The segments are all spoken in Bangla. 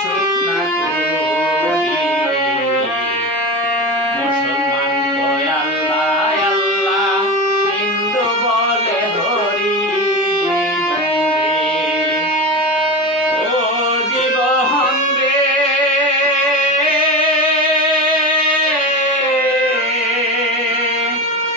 সুখ না করি মুসলমান কয় আল্লাহ আল্লাহ হিন্দু বলে হরি জীবন রে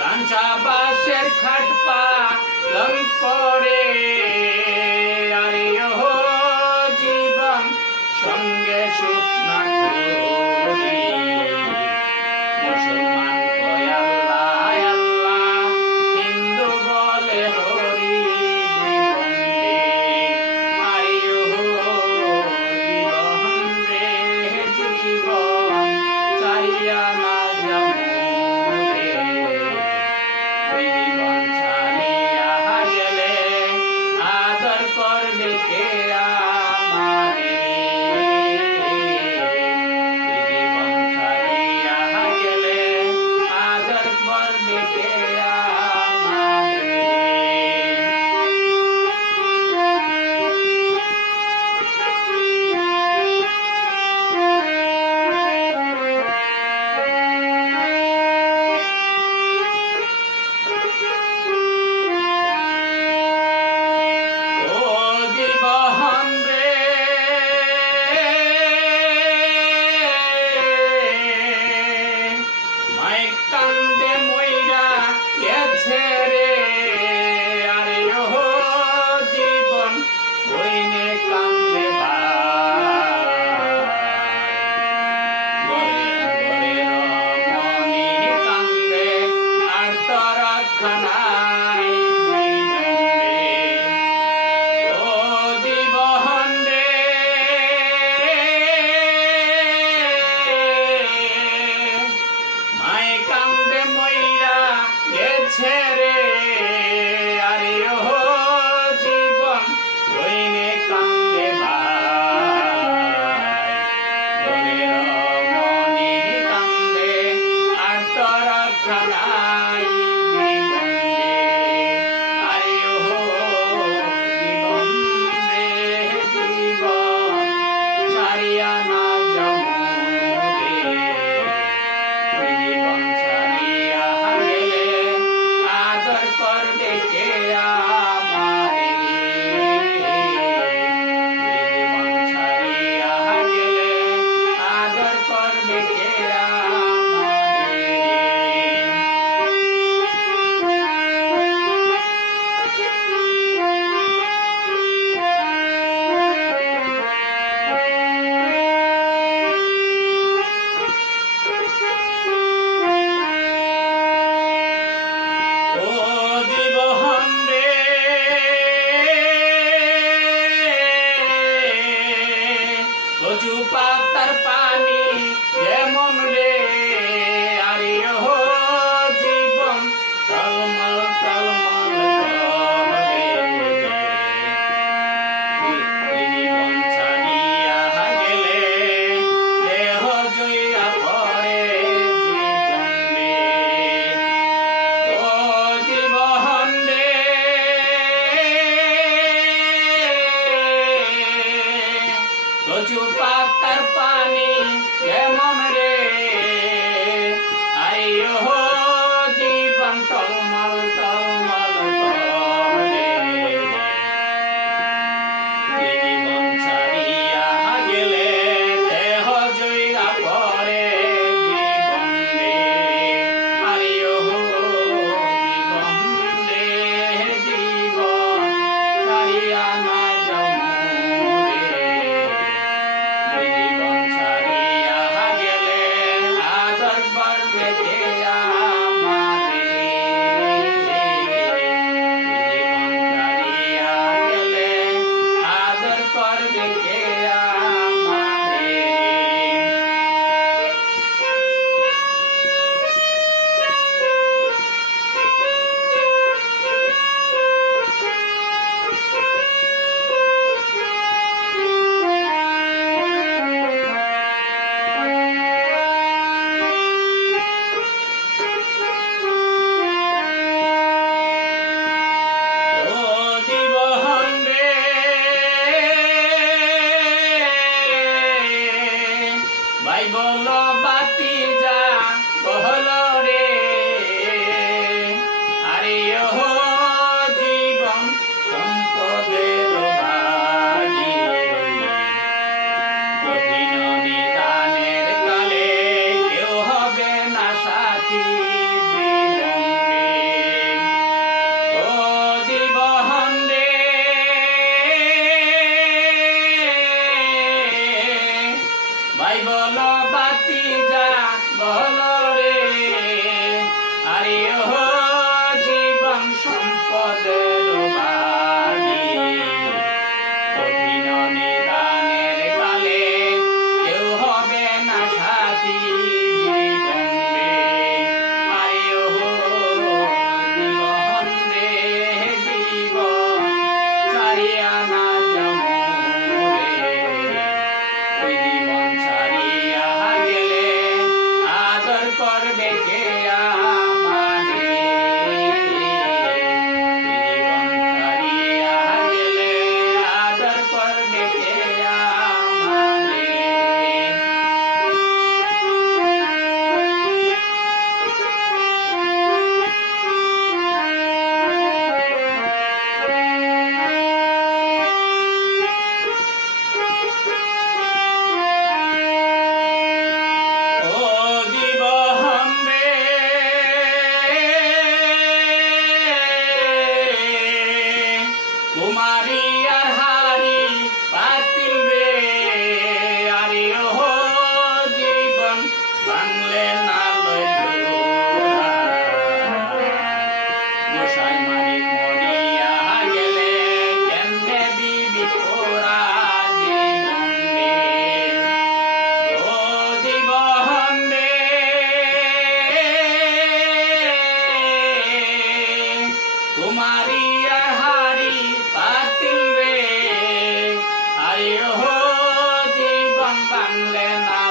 কাঞ্চা বাঁশের খাট পালন করে আরে ও জীবন সঙ্গে সুখ না করি মুসলমান কয় আল্লাহ আল্লাহ হিন্দু বলে হরি জীবন রে আরে ও জীবন রে জীবন চাইয়া না যাবো জীবন ছাড়িয়া গেলে আদর করবে কে আমারে জীবন ছাড়িয়া গেলে আদর করবে কে আমারে কান্দে মইরা গেছে রে আরে ও জীবন বইনে কান্দে ঘরে রমণী কান্দে আর তোর খানাই জীবন রে মায় কান্দে মইরা গেছে রে আরে ও জীবন বইনে কান্দে ভাই রমণী কান্দে আর তোর খানাই জীবন রে আরে ও জীবন রে জীবন ছাড়িয়া না যাবো জীবন ছাড়িয়া গেলে আদর করবে কে আমারে জীবন ছাড়িয়া গেলে আদর করবে কে জীবন রে কচু পাতার পানি যেমন রে আরে ও জীবন টলমল টলমল করে জীবন ছাড়িয়া গেলে দেহ জইরা পড়ে জীবন রে জীবন রে কচু পাতার পানি যেমন রে আরে ও জীবন টলমল টলমল করে জীবন ছাড়িয়া গেলে দেহ জইরা পড়ে জীবন রে আরে ও জীবন রে জীবন ছাড়িয়া না যাবো রে জীবন ছাড়িয়া গেলে ভাই বলো বাতি যা বহল রে আরে ও জীবন সম্পদের বাগি কঠিন নিদানের কালে কেউ হবে না সাথী জীবনে ও জীবন রে ভাই বলো বাতি যা বলো রে আরে ও জীবন সম্পদের বাগি কঠিন নিদানের কালে কেউ হবে না সাথী জীবনে আরে ও জীবন রে জীবন ছাড়িয়া না যাও রে ওই জীবন ছাড়িয়া গেলে আদর করবে কে আমারে জীবন ছাড়িয়া গেলে আদর করবে কে আমারে ও জীবন রে কুমারী আর হারি পাতিল রে আরে ও জীবন বাংলে না লয় জোড়া গোসাই মানিক মরিয়া গেলে কেমনে দিবি তোরা জীবন রে ও জীবন রে কুমারী আর হারি পাতিল রে আরে ও জীবন বাংলে না